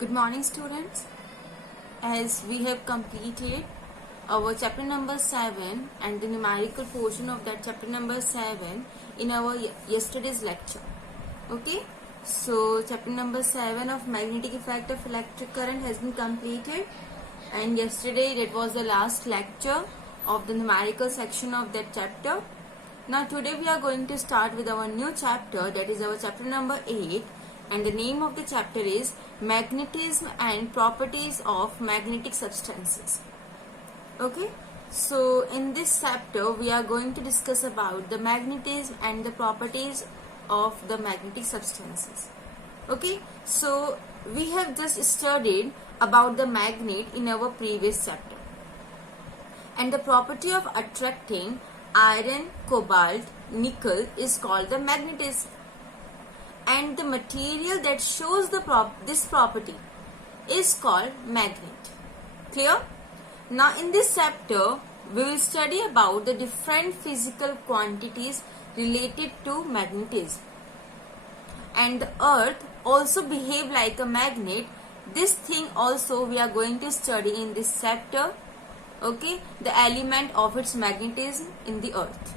Good morning, students. As we have completed our chapter number 7 and the numerical portion of that chapter number 7 in our yesterday's lecture. Okay, so chapter number 7 of magnetic effect of electric current has been completed, and yesterday that was the last lecture of the numerical section of that chapter. Now today we are going to start with our new chapter, that is our chapter number 8, and the name of the chapter is Magnetism and Properties of Magnetic Substances. Okay, so in this chapter we are going to discuss about the magnetism and the properties of the magnetic substances. Okay, so we have just studied about the magnet in our previous chapter, and the property of attracting iron, cobalt, nickel is called the magnetism, and the material that shows this property is called magnet. Clear? Now in this chapter we will study about the different physical quantities related to magnetism, and the earth also behave like a magnet. This thing also we are going to study in this chapter. Okay, the element of its magnetism in the earth.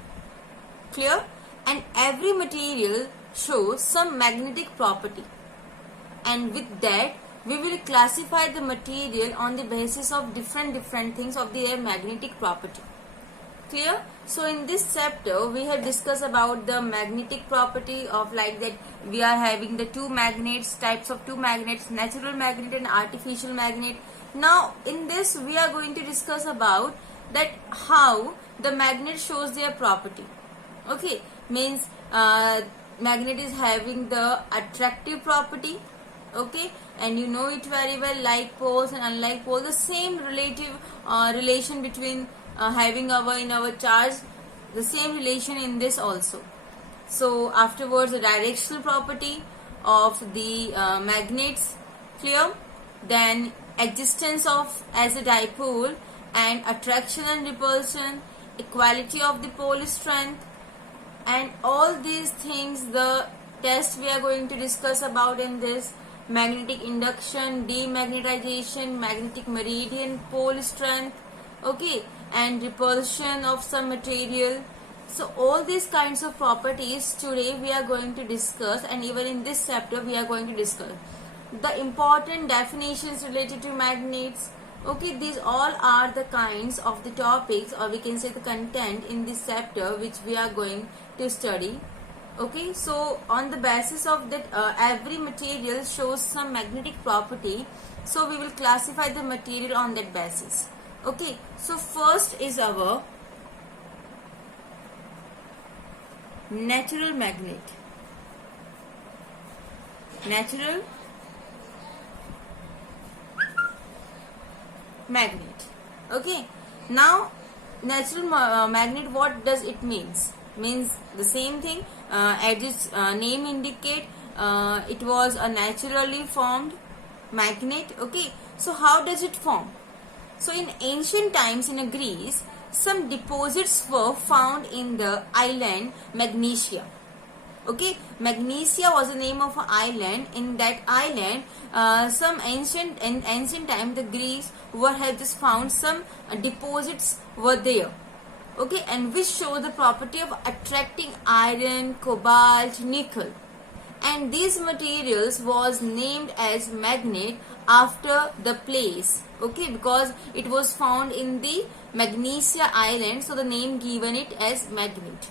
Clear? And every material shows some magnetic property, and with that we will classify the material on the basis of different things of their magnetic property. Clear? So in this chapter we have discussed about the magnetic property of, like that we are having the two magnets, types of two magnets, natural magnet and artificial magnet. Now in this we are going to discuss about that how the magnet shows their property. Okay, means magnet is having the attractive property. Okay, and you know it very well, like poles and unlike poles, the same relative relation between having in our charge, the same relation in this also. So afterwards the directional property of the magnets. Clear? Then existence of as a dipole, and attraction and repulsion, equality of the pole strength, and all these things the test we are going to discuss about in this: magnetic induction, demagnetization, magnetic meridian, pole strength, okay, and repulsion of some material. So all these kinds of properties today we are going to discuss, and even in this chapter we are going to discuss the important definitions related to magnets. Okay, these all are the kinds of the topics, or we can say the content in this chapter which we are going to study. Okay, so on the basis of that every material shows some magnetic property, so we will classify the material on that basis. Okay, so first is our natural magnet. Natural magnet. Okay, now natural magnet, what does it means? Means the same thing as its name indicate, it was a naturally formed magnet. Okay, so how does it form? So in ancient times in Greece, some deposits were found in the island Magnesia. Okay, Magnesia was the name of an island. In that island, some ancient time the Greeks had just found some deposits were there. Okay, and which show the property of attracting iron, cobalt, nickel, and these materials was named as magnet after the place. Okay, because it was found in the Magnesia island, so the name given it as magnet.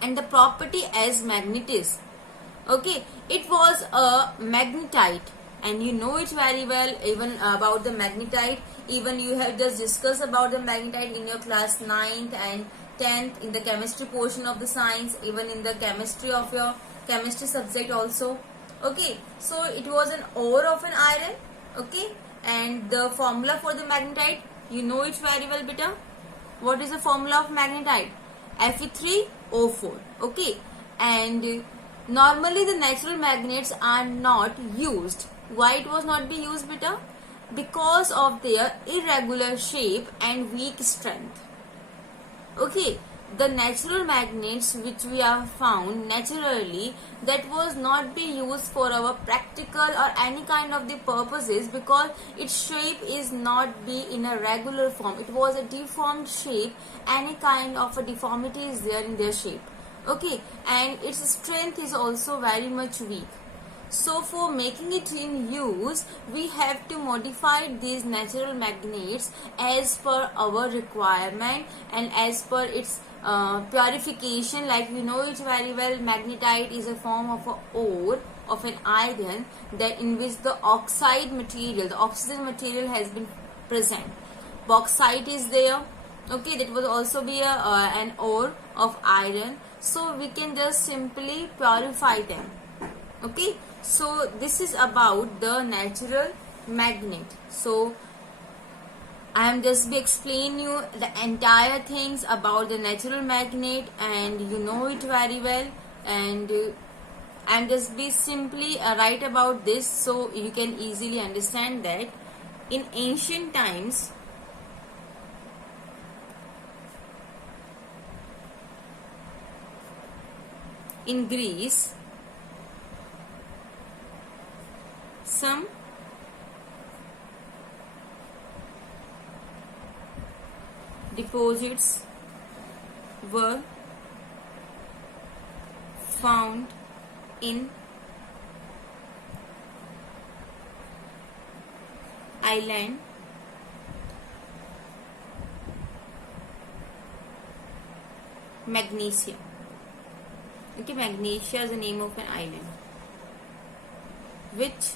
And the property as magnetism. Okay, it was a magnetite, and you know it very well, even about the magnetite. Even you have just discussed about the magnetite in your class 9th and 10th in the chemistry portion of the science, even in the chemistry of your chemistry subject also. Okay, so it was an ore of an iron. Okay, and the formula for the magnetite, you know it very well, beta. What is the formula of magnetite? Fe3O4. Okay, and normally the natural magnets are not used. Why it was not be used, beta? Because of their irregular shape and weak strength. Okay, the natural magnets which we have found naturally, that was not be used for our practical or any kind of the purposes, because its shape is not be in a regular form. It was a deformed shape. Any kind of a deformity is there in their shape. Okay, and its strength is also very much weak. So for making it in use, we have to modify these natural magnets as per our requirement and as per its purification. Like we know it very well, magnetite is a form of a ore of an iron, that in which the oxide material, the oxygen material has been present. Bauxite is there. Okay, that will also be an ore of iron. So we can just simply purify them. Okay, so this is about the natural magnet. So I am just be explain you the entire things about the natural magnet, and you know it very well, and I am just be simply write about this so you can easily understand that in ancient times, in Greece, some deposits were found in island Magnesia. Okay, Magnesia is the name of an island which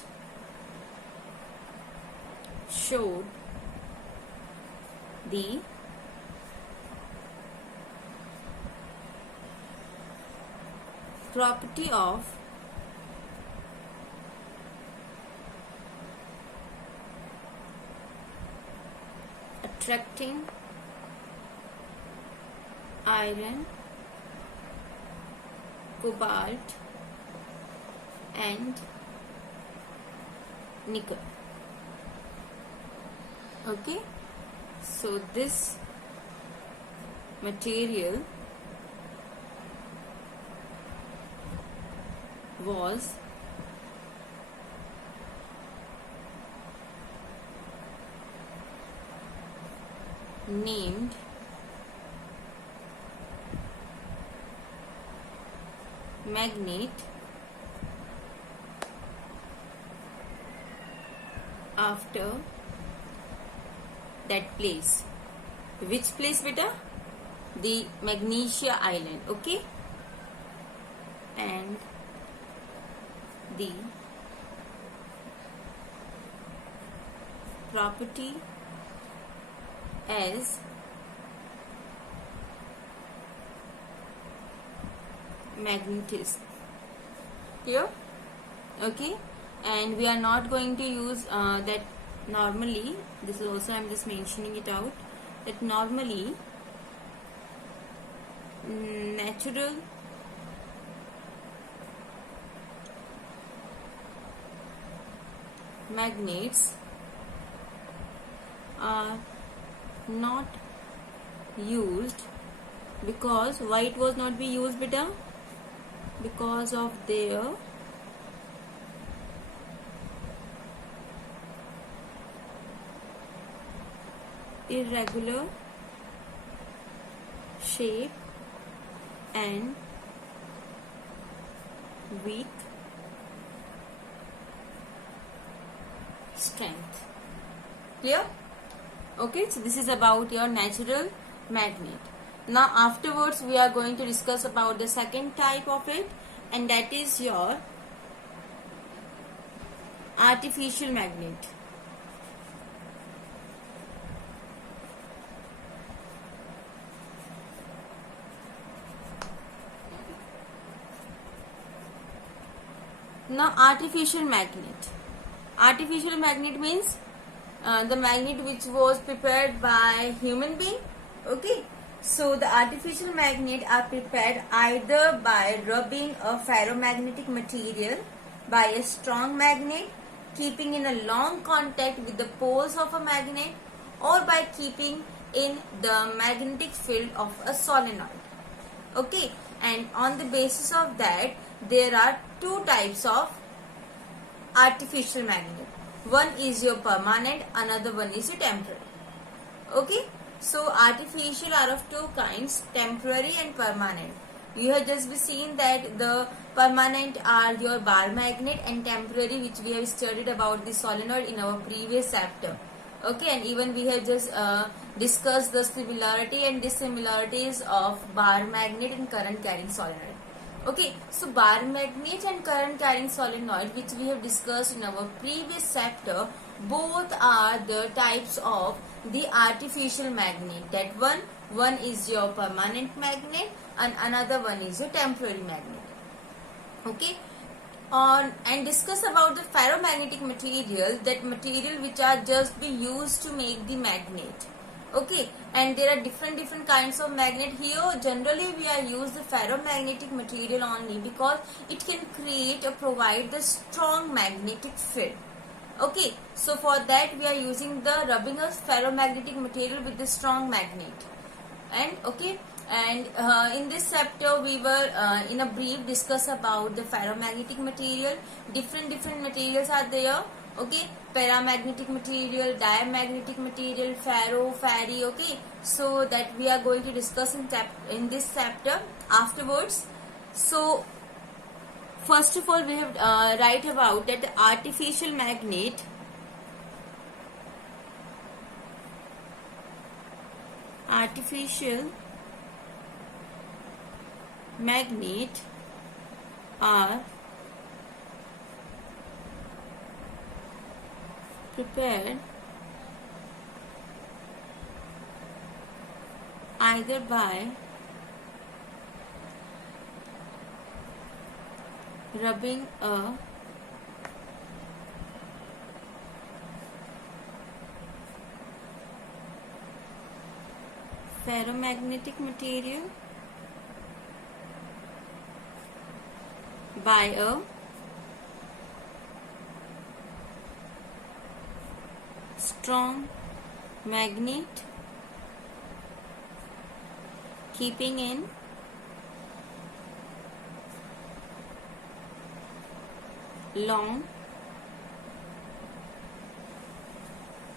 showed the property of attracting iron, cobalt and nickel. Okay, so this material was named magnet after that place. Which place, beta? The Magnesia Island. Okay, and the property as magnetism. Clear? Okay, and we are not going to use that normally. This is also, I am just mentioning it out, that normally natural magnets are not used. Because why it was not be used, beta? Because of their irregular shape and weak strength. Clear? Okay, so this is about your natural magnet. Now afterwards we are going to discuss about the second type of it, and that is your artificial magnet. Now artificial magnet. Artificial magnet means the magnet which was prepared by human being. Okay, so the artificial magnet are prepared either by rubbing a ferromagnetic material by a strong magnet, keeping in a long contact with the poles of a magnet, or by keeping in the magnetic field of a solenoid. Okay, and on the basis of that, there are two types of artificial magnet. One is your permanent, another one is your temporary. Okay, so artificial are of two kinds, temporary and permanent. You have just seen that the permanent are your bar magnet, and temporary, which we have studied about the solenoid in our previous chapter. Okay, and even we have just discussed the similarity and dissimilarities of bar magnet and current carrying solenoid. Okay, so bar magnet and current carrying solenoid, which we have discussed in our previous chapter, both are the types of the artificial magnet. That one is your permanent magnet and another one is your temporary magnet. Okay, and discuss about the ferromagnetic material, that material which are just be used to make the magnet. Okay, and there are different kinds of magnet. Here generally we are use the ferromagnetic material only because it can create or provide the strong magnetic field. Okay, so for that we are using the rubbing of ferromagnetic material with the strong magnet. And okay, and in this chapter we were in a brief discuss about the ferromagnetic material. Different materials are there. Okay, paramagnetic material, diamagnetic material, ferro, ferri. Okay, so that we are going to discuss in this chapter afterwards. So first of all, we have write about that the artificial magnet are prepared either by rubbing a ferromagnetic material by a strong magnet, keeping in long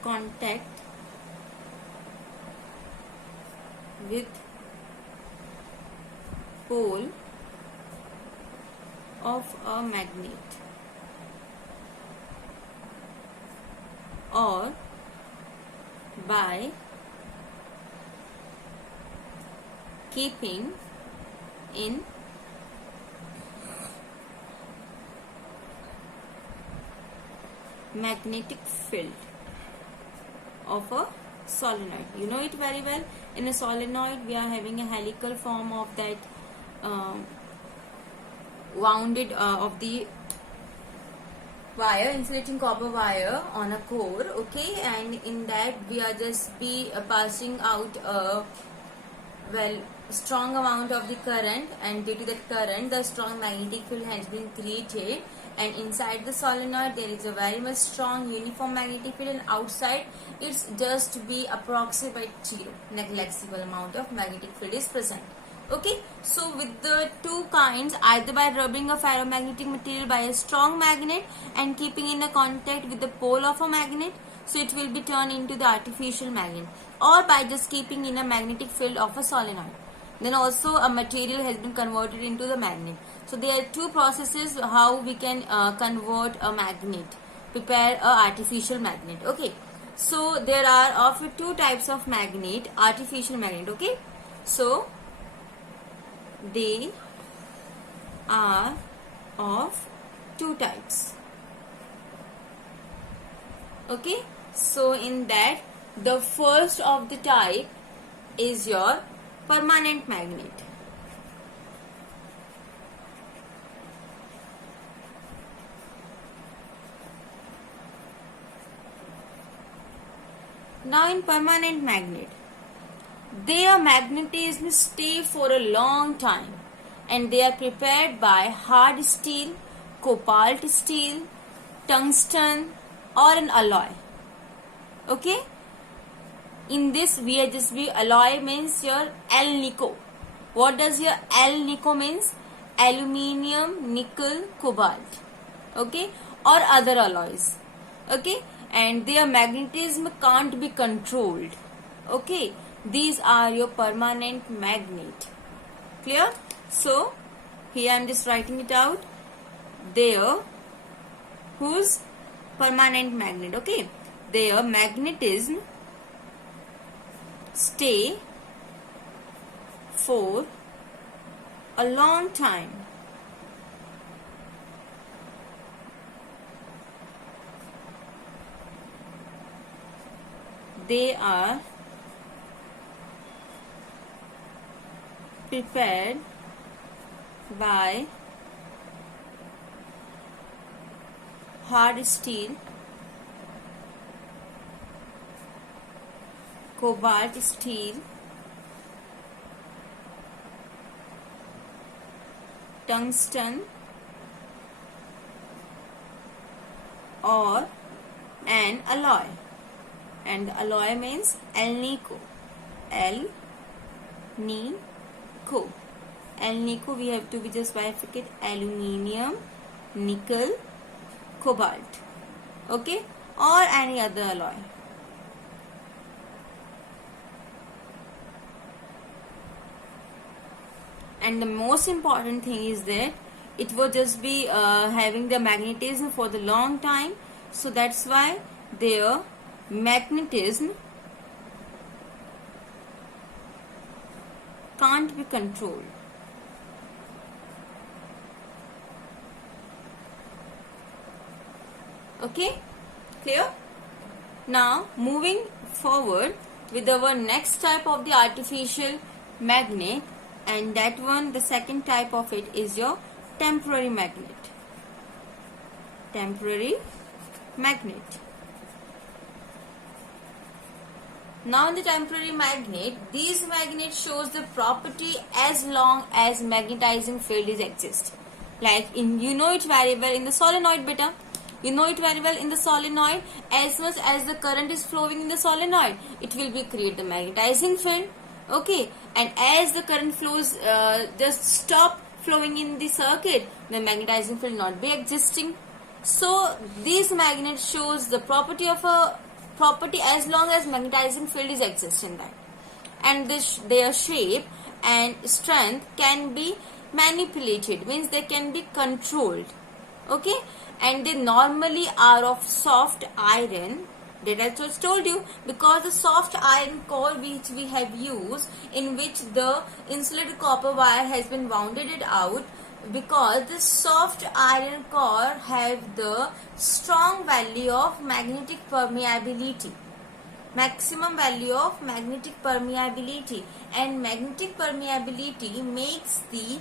contact with pole of a magnet, or by keeping in magnetic field of a solenoid. You know it very well. In a solenoid we are having a helical form of that wounded of the wire, insulating copper wire on a core. Okay, and in that we are just be passing out a strong amount of the current, and due to that current the strong magnetic field has been created, and inside the solenoid there is a very much strong uniform magnetic field, and outside it's just be approximate zero, negligible amount of magnetic field is present. Okay, so with the two kinds, either by rubbing a ferromagnetic material by a strong magnet and keeping in a contact with the pole of a magnet, so it will be turned into the artificial magnet, or by just keeping in a magnetic field of a solenoid, then also a material has been converted into the magnet. So there are two processes how we can convert a magnet, prepare a artificial magnet. Okay, so there are of two types of magnet, artificial magnet. Okay, so they are of two types. Okay, so in that the first of the type is your permanent magnet. Now in permanent magnet, their magnetism stay for a long time, and they are prepared by hard steel, cobalt steel, tungsten, or an alloy. Okay, in this VHSB alloy means your Al-Nico. What does your Al-Nico means? Aluminium, nickel, cobalt. Okay, or other alloys. Okay, and their magnetism can't be controlled. Okay, these are your permanent magnet. Clear? So here I am just writing it out. There, whose permanent magnet? Okay, their magnetism stay for a long time. They are prepared by hard steel, cobalt steel, tungsten, or an alloy. And the alloy means Al-Nico. Al-Nico. Al-Nico, we have to be just bifurcate aluminium, nickel, cobalt. Okay, or any other alloy. And the most important thing is that it will just be having the magnetism for the long time. So that's why their magnetism can't be controlled. Okay, clear? Now moving forward with our next type of the artificial magnet, and that one, the second type of it is your temporary magnet. Temporary magnet. Now in the temporary magnet, these magnets shows the property as long as magnetizing field is exist. Like you know it very well in the solenoid, beta. You know it very well in the solenoid. As much as the current is flowing in the solenoid, it will be create the magnetizing field. Okay, and as the current flows just stop flowing in the circuit, the magnetizing field not be existing. So these magnets shows the property of a property as long as magnetizing field is exist in that, and their shape and strength can be manipulated, means they can be controlled. Okay, and they normally are of soft iron. That I just told you, because the soft iron core which we have used, in which the insulated copper wire has been wounded it out, because this soft iron core have the strong value of magnetic permeability, maximum value of magnetic permeability, and magnetic permeability makes the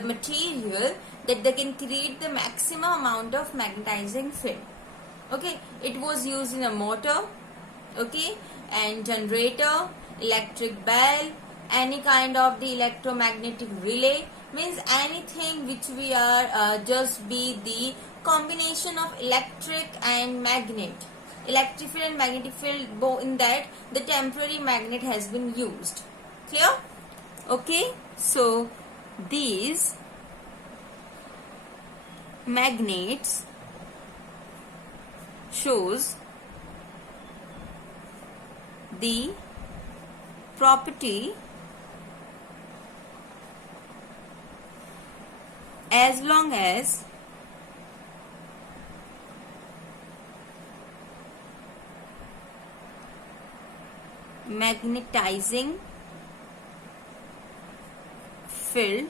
material that they can create the maximum amount of magnetizing field. Okay, it was used in a motor, okay, and generator, electric bell, any kind of the electromagnetic relay, means anything which we are just be the combination of electric and magnet, electric field and magnetic field, both in that the temporary magnet has been used. Clear? Okay, so these magnets shows the property as long as magnetizing field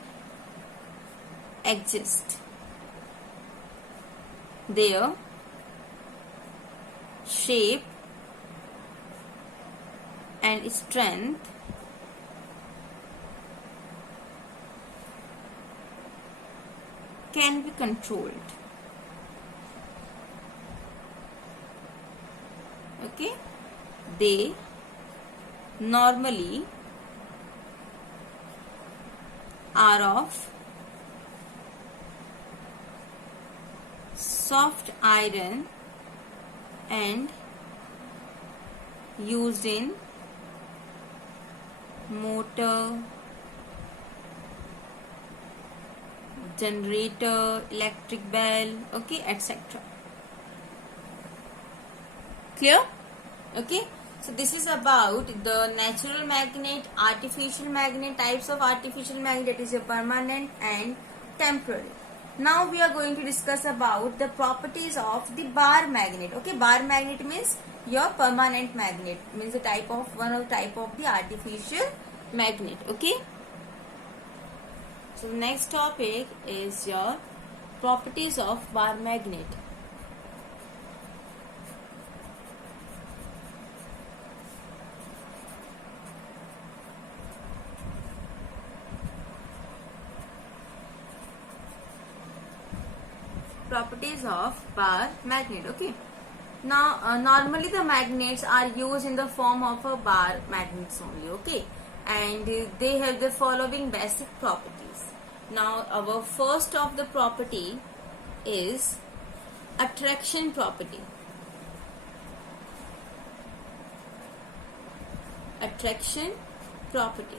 exists. Their shape and strength can be controlled. Okay, they normally are of soft iron and used in motor, generator, electric bell, okay, etc. Clear? Okay, so this is about the natural magnet, artificial magnet, types of artificial magnet, that is your permanent and temporary. Now we are going to discuss about the properties of the bar magnet. Okay, bar magnet means your permanent magnet, means the type of the artificial magnet. Okay, so the next topic is your properties of bar magnet. Properties of bar magnet. Okay, now normally the magnets are used in the form of a bar magnets only. Okay, and they have the following basic properties. Now our first of the property is attraction property. Attraction property.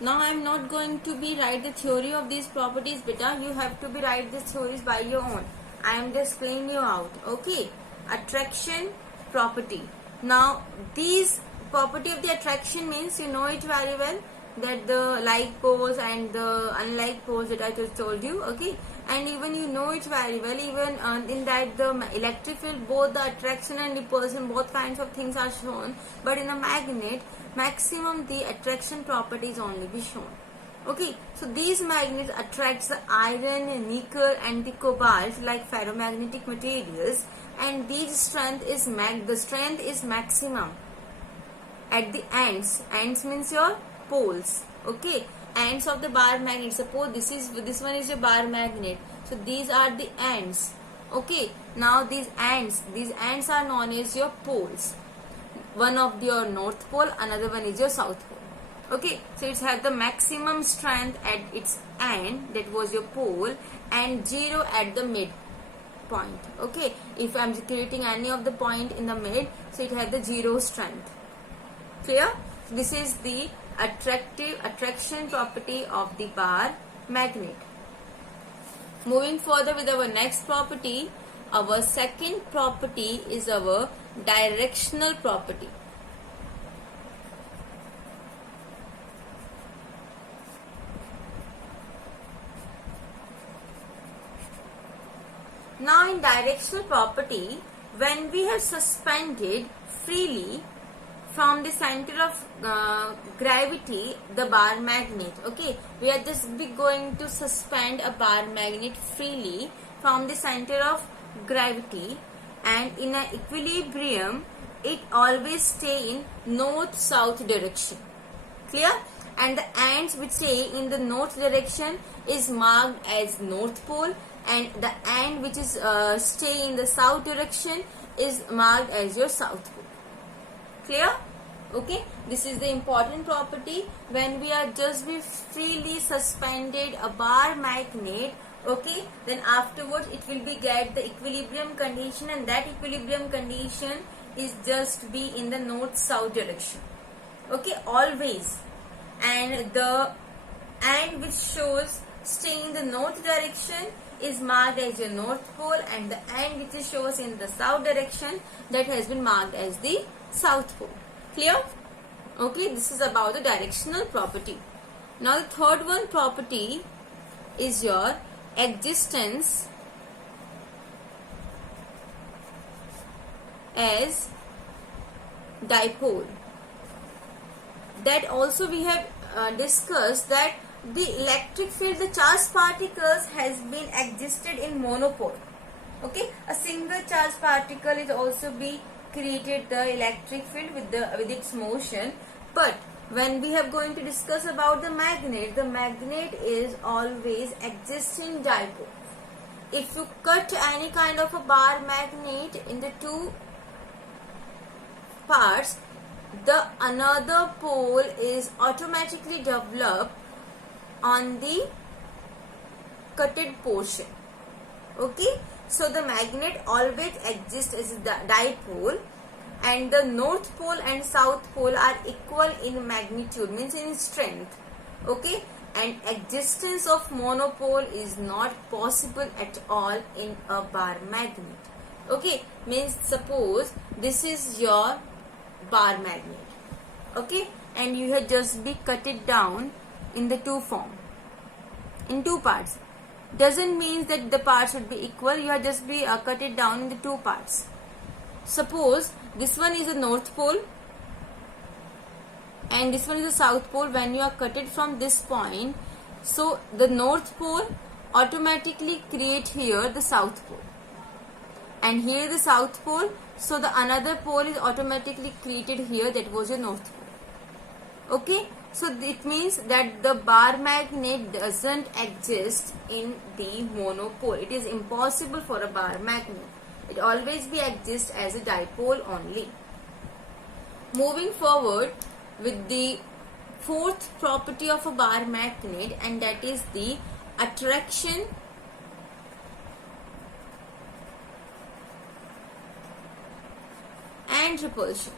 Now I am not going to be write the theory of these properties, beta. You have to be write these theories by your own. I am just explaining you out. Okay, attraction property. Now these property of the attraction means you know it very well, that the like poles and the unlike poles that I just told you. Okay, and even you know it very well, even in that the electric field, both the attraction and repulsion, both kinds of things are shown, but in a magnet maximum the attraction properties only be shown. Okay, so these magnets attracts the iron, nickel and the cobalt like ferromagnetic materials, and these strength is the strength is maximum at the ends. Ends means your poles. Okay, ends of the bar magnet. Suppose this one is your bar magnet, so these are the ends. Okay, now these ends are known as your poles. One of your north pole, another one is your south pole. Okay, so it has the maximum strength at its end, that was your pole, and 0 at the mid point. Okay, if I am creating any of the point in the mid, so it has the 0 strength. Clear? This is the attraction property of the bar magnet. Moving further with our next property, our second property is our directional property. Now in directional property, when we have suspended freely from the center of gravity the bar magnet, okay, we are just going to suspend a bar magnet freely from the center of gravity, and in an equilibrium it always stay in north-south direction. Clear? And the ends which stay in the north direction is marked as north pole, and the end which is stay in the south direction is marked as your south pole. Clear? Okay, this is the important property. When we are just be freely suspended a bar magnet, okay, then afterwards it will be get the equilibrium condition, and that equilibrium condition is just be in the north-south direction. Okay, always. And the end which shows stay in the north direction is marked as your north pole, and the end which shows in the south direction, that has been marked as the south pole. Clear? Okay, this is about the directional property. Now the third one property is your existence as dipole. That also we have discussed that the electric field, the charged particles has been existed in monopole. Okay, a single charged particle is also be created the electric field with its motion. But when we have going to discuss about the magnet is always existing dipole. If you cut any kind of a bar magnet in the two parts, the another pole is automatically developed on the cutted portion. Okay, so the magnet always exists as a dipole, and the north pole and south pole are equal in magnitude, means in strength. Okay, and existence of monopole is not possible at all in a bar magnet. Okay, means suppose this is your bar magnet. Okay, and you have just be cut it down in the two form, in two parts. Doesn't mean that the parts should be equal. You have just be cut it down in the two parts. Suppose this one is the north pole and this one is the south pole. When you are cut it from this point, so the north pole automatically create here the south pole, and here the south pole, so the another pole is automatically created here, that was your north pole. Okay, so it means that the bar magnet doesn't exist in the monopole. It is impossible for a bar magnet. It always be exist as a dipole only. Moving forward with the fourth property of a bar magnet, and that is the attraction and repulsion.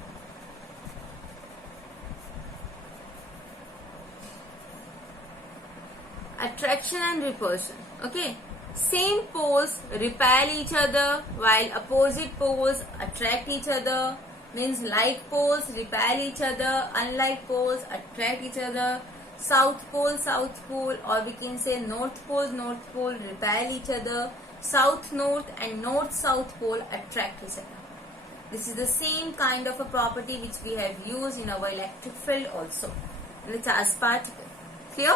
Attraction and repulsion. Okay, same poles repel each other while opposite poles attract each other. Means like poles repel each other, unlike poles attract each other. South pole, or we can say north pole repel each other. South north and north south pole attract each other. This is the same kind of a property which we have used in our electric field also, in the charge particle. Clear?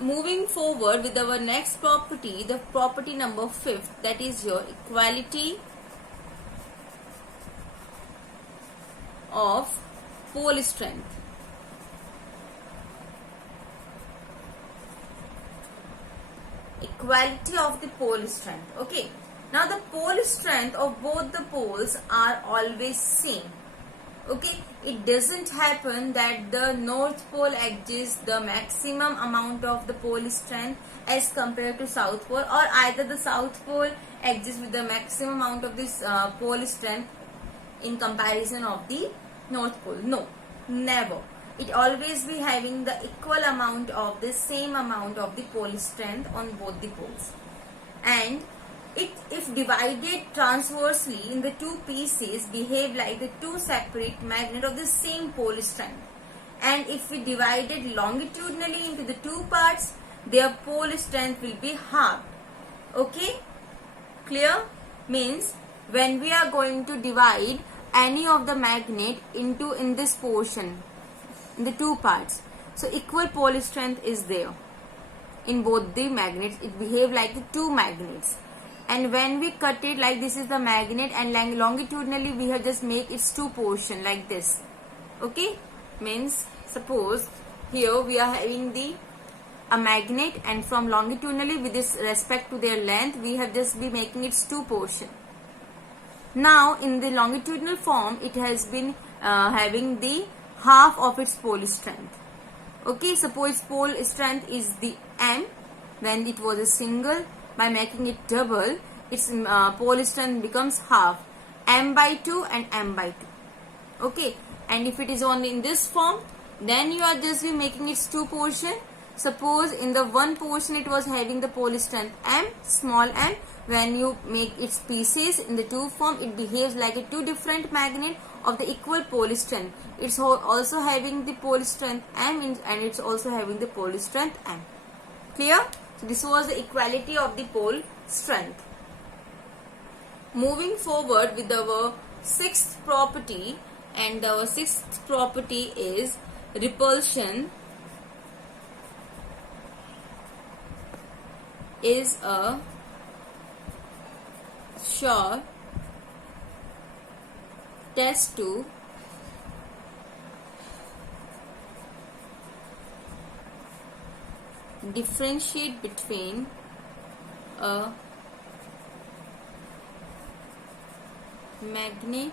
Moving forward with our next property, the property number 5th, that is your equality of pole strength. Equality of the pole strength. Okay, now the pole strength of both the poles are always same. Okay, it doesn't happen that the north pole exerts the maximum amount of the pole strength as compared to south pole, or either the south pole exerts with the maximum amount of this pole strength in comparison of the north pole. No, never. It always be having the equal amount of the same amount of the pole strength on both the poles. And it, if divided transversely in the two pieces, behave like the two separate magnets of the same pole strength. And if we divided longitudinally into the two parts, their pole strength will be halved. Okay, clear? Means when we are going to divide any of the magnet into in this portion, in the two parts, so equal pole strength is there in both the magnets. It behave like the two magnets. And when we cut it, like this is the magnet, and longitudinally we have just make its two portion like this. Okay, means suppose here we are having a magnet, and from longitudinally with this respect to their length, we have just be making its two portion. Now in the longitudinal form, it has been having the half of its pole strength. Okay, suppose pole strength is the m when it was a single. By making it double, its pole strength becomes half, m by 2 and m by 2. Okay, and if it is only in this form, then you are just be making its two portion. Suppose in the one portion it was having the pole strength m, small m. When you make its pieces in the two form, it behaves like a two different magnet of the equal pole strength. It's also having the pole strength m, and it's also having the pole strength m. Clear? So this was the equality of the pole strength. Moving forward with our sixth property, and our sixth property is repulsion is a sure test to differentiate between a magnet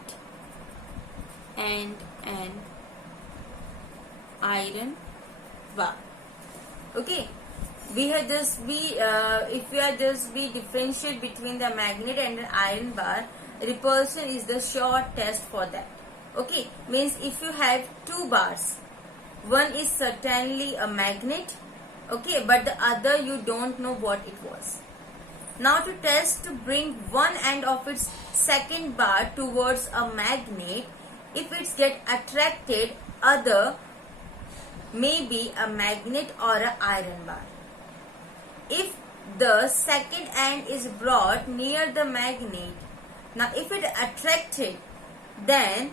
and an iron bar. Okay, we have just be if we are just be differentiate between the magnet and an iron bar, repulsion is the sure test for that. Okay, means if you have two bars, one is certainly a magnet, okay, but the other you don't know what it was. Now to test, to bring one end of its second bar towards a magnet, if it's get attracted, other may be a magnet or an iron bar. If the second end is brought near the magnet, now if it attracted, then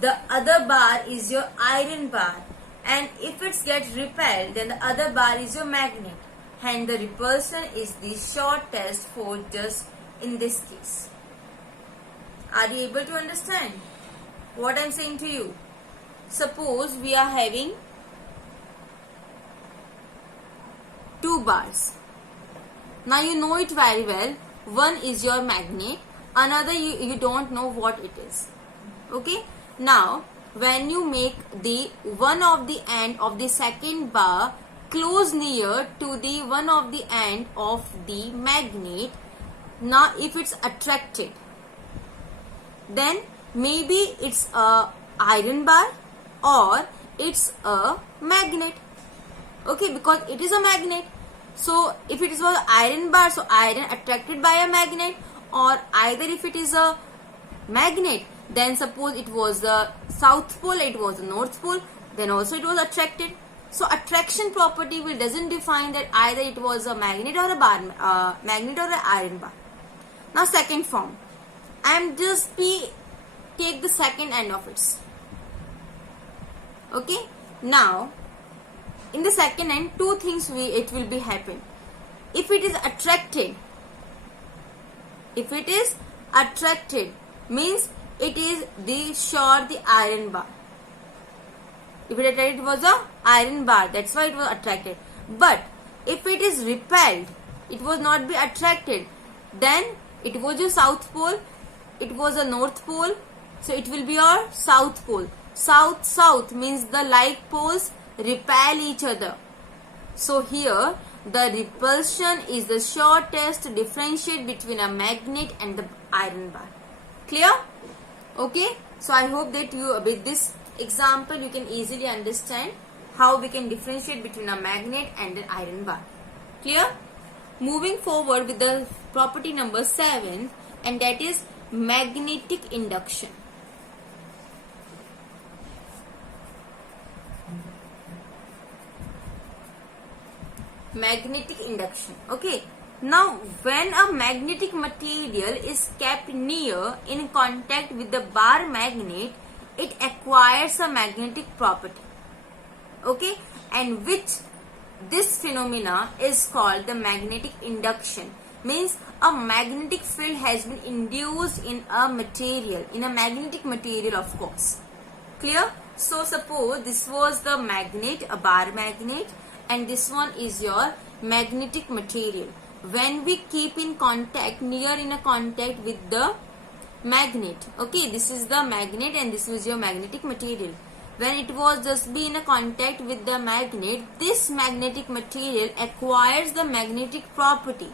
the other bar is your iron bar, and if it gets repelled, then the other bar is your magnet. Hence the repulsion is the short test for just in this case. Are you able to understand what I am saying to you? Suppose we are having two bars. Now you know it very well. One is your magnet, another you don't know what it is. Okay. Now when you make the one of the end of the second bar close near to the one of the end of the magnet, now if it's attracted, then maybe it's a iron bar or it's a magnet. Okay, because it is a magnet. So if it is a iron bar, so iron attracted by a magnet, or either if it is a magnet, then suppose it was the south pole, it was the north pole, then also it was attracted. So attraction property will doesn't define that either it was a magnet or a bar, magnet or an iron bar. Now second form, I am just take the second end of it. Okay. Now in the second end, two things it will be happen. If it is attracted, means it is the iron bar. If it was a iron bar, that's why it was attracted. But if it is repelled, it was not be attracted, then it was your south pole, it was a north pole, so it will be your south pole. South means the like poles repel each other. So here the repulsion is the shortest to differentiate between a magnet and the iron bar. Clear? Okay. So I hope that you, with this example, you can easily understand how we can differentiate between a magnet and an iron bar. Clear? Moving forward with the property number 7, and that is magnetic induction. Magnetic induction. Okay. Now when a magnetic material is kept near in contact with the bar magnet, it acquires a magnetic property. Okay. And which this phenomena is called the magnetic induction. Means a magnetic field has been induced in a material, in a magnetic material, of course. Clear? So suppose this was the magnet, a bar magnet, and this one is your magnetic material. When we keep in contact, near in a contact with the magnet, okay, this is the magnet and this is your magnetic material. When it was just be in a contact with the magnet, this magnetic material acquires the magnetic property.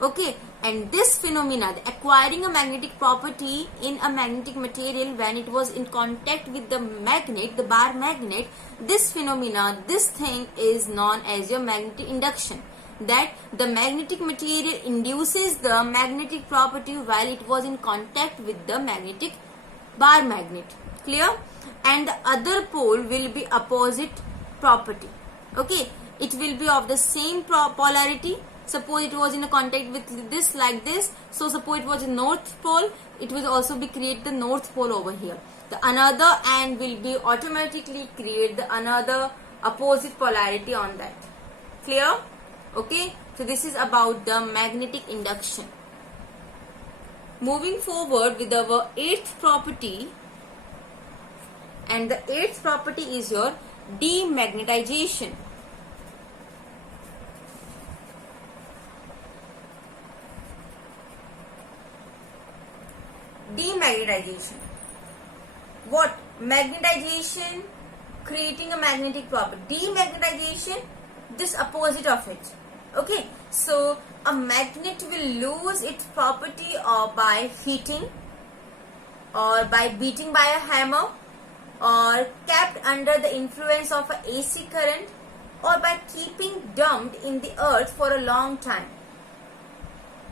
Okay, and this phenomena, the acquiring a magnetic property in a magnetic material when it was in contact with the magnet, the bar magnet, this phenomena, this thing is known as your magnetic induction. That the magnetic material induces the magnetic property while it was in contact with the magnetic bar magnet. Clear? And the other pole will be opposite property. Okay, it will be of the same polarity. Suppose it was in a contact with this like this. So suppose it was a north pole, it will also be create the north pole over here. The another end will be automatically create the another opposite polarity on that. Clear? Okay. So this is about the magnetic induction. Moving forward with our 8th property, and the 8th property is your demagnetization. Demagnetization. What? Magnetization, creating a magnetic property. Demagnetization, this opposite of it. Okay, so a magnet will lose its property or by heating, or by beating by a hammer, or kept under the influence of a AC current, or by keeping dumped in the earth for a long time.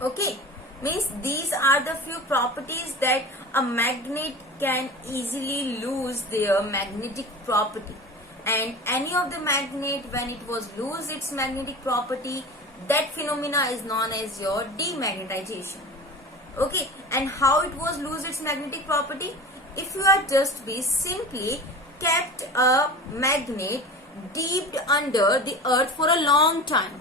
Okay, means these are the few properties that a magnet can easily lose their magnetic property. And any of the magnet, when it was lose its magnetic property, that phenomena is known as your demagnetization. Okay, and how it was lose its magnetic property? If you are just be simply kept a magnet deep under the earth for a long time.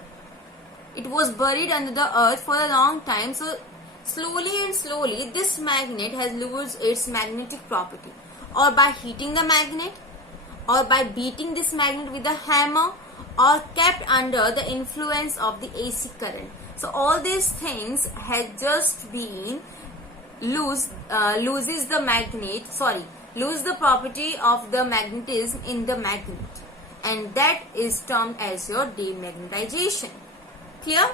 It was buried under the earth for a long time, so slowly and slowly this magnet has lost its magnetic property, or by heating the magnet, or by beating this magnet with a hammer, or kept under the influence of the AC current. So all these things has just been lose the property of the magnetism in the magnet, and that is termed as your demagnetization. Clear?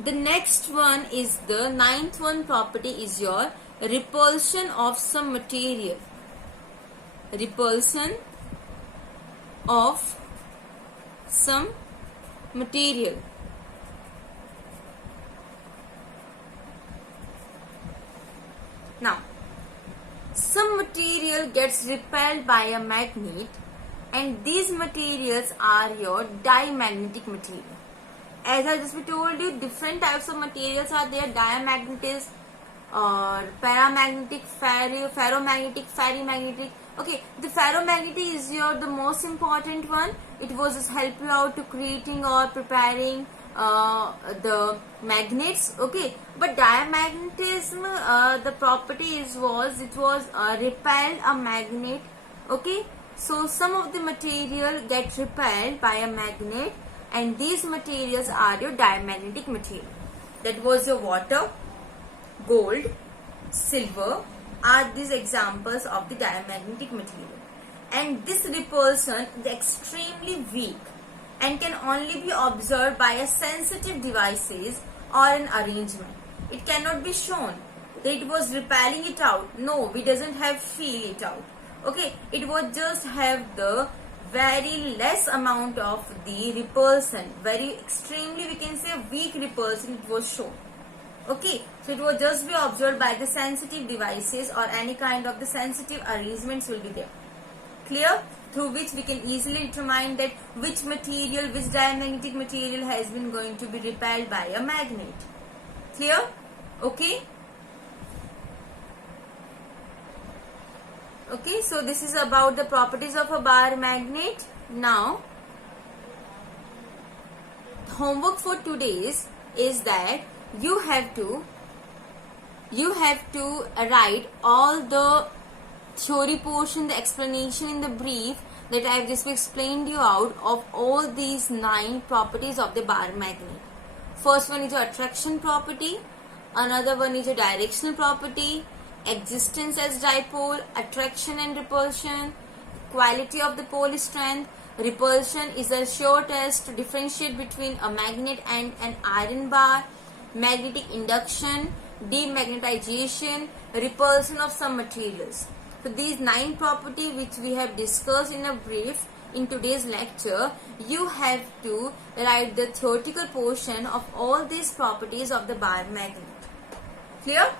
The next one is the ninth one property is your repulsion of some material. Repulsion of some material. Now, some material gets repelled by a magnet, and these materials are your diamagnetic material. As I just told you, different types of materials are there: diamagnetic, or paramagnetic, ferromagnetic, ferrimagnetic. Okay, the ferromagnetic is the most important one. It was just help you out to creating or preparing the magnets. Okay, but diamagnetism, the property was repelled a magnet. Okay, so some of the material get repelled by a magnet, and these materials are your diamagnetic material. That was your water, gold, silver are these examples of the diamagnetic material. And this repulsion is extremely weak and can only be observed by a sensitive devices or an arrangement. It cannot be shown that it was repelling it out. No, we doesn't have feel it out. Okay, it was just have the very less amount of the repulsion, very extremely we can say weak repulsion it was shown. Okay, so it will just be observed by the sensitive devices or any kind of the sensitive arrangements will be there. Clear? Through which we can easily determine that which material, which diamagnetic material has been going to be repelled by a magnet. Clear? Okay. Okay, so this is about the properties of a bar magnet. Now, homework for today is that you have to write all the theory portion, the explanation in the brief that I have just explained you out of all these 9 properties of the bar magnet. First one is your attraction property, another one is your directional property, existence as dipole, attraction and repulsion, quality of the pole strength. Repulsion is a sure test to differentiate between a magnet and an iron bar. Magnetic induction, demagnetization, repulsion of some materials. So these 9 properties which we have discussed in a brief in today's lecture, you have to write the theoretical portion of all these properties of the bar magnet. Clear?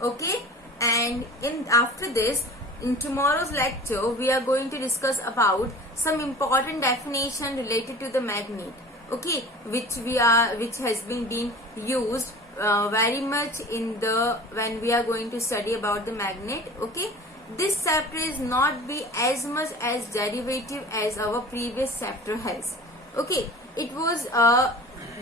Okay. And after this, in tomorrow's lecture, we are going to discuss about some important definition related to the magnet. Okay, which has been used very much in the when we are going to study about the magnet. Okay, this chapter is not be as much as derivative as our previous chapter has. Okay, it was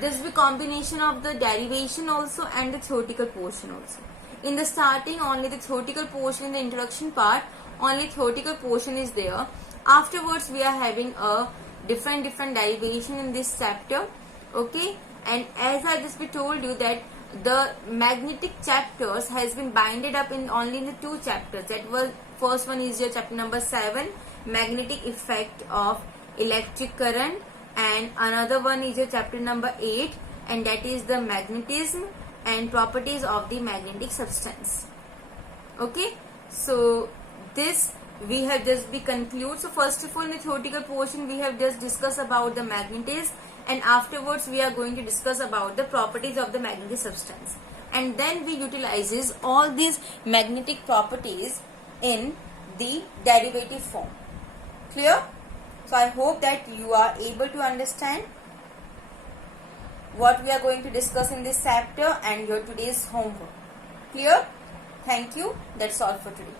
this be combination of the derivation also and the theoretical portion also. In the starting, only the theoretical portion, in the introduction part, only theoretical portion is there. Afterwards, we are having a different derivation in this chapter. Okay, and as I just told you that the magnetic chapters has been binded up in only in the 2 chapters. That was first one is your chapter number 7, magnetic effect of electric current, and another one is your chapter number 8, and that is the magnetism and properties of the magnetic substance. Okay, so this we have just be conclude. So first of all, in the theoretical portion we have just discussed about the magnetism, and afterwards we are going to discuss about the properties of the magnetic substance, and then we utilizes all these magnetic properties in the derivative form. Clear? So I hope that you are able to understand what we are going to discuss in this chapter and your today's homework. Clear? Thank you. That's all for today.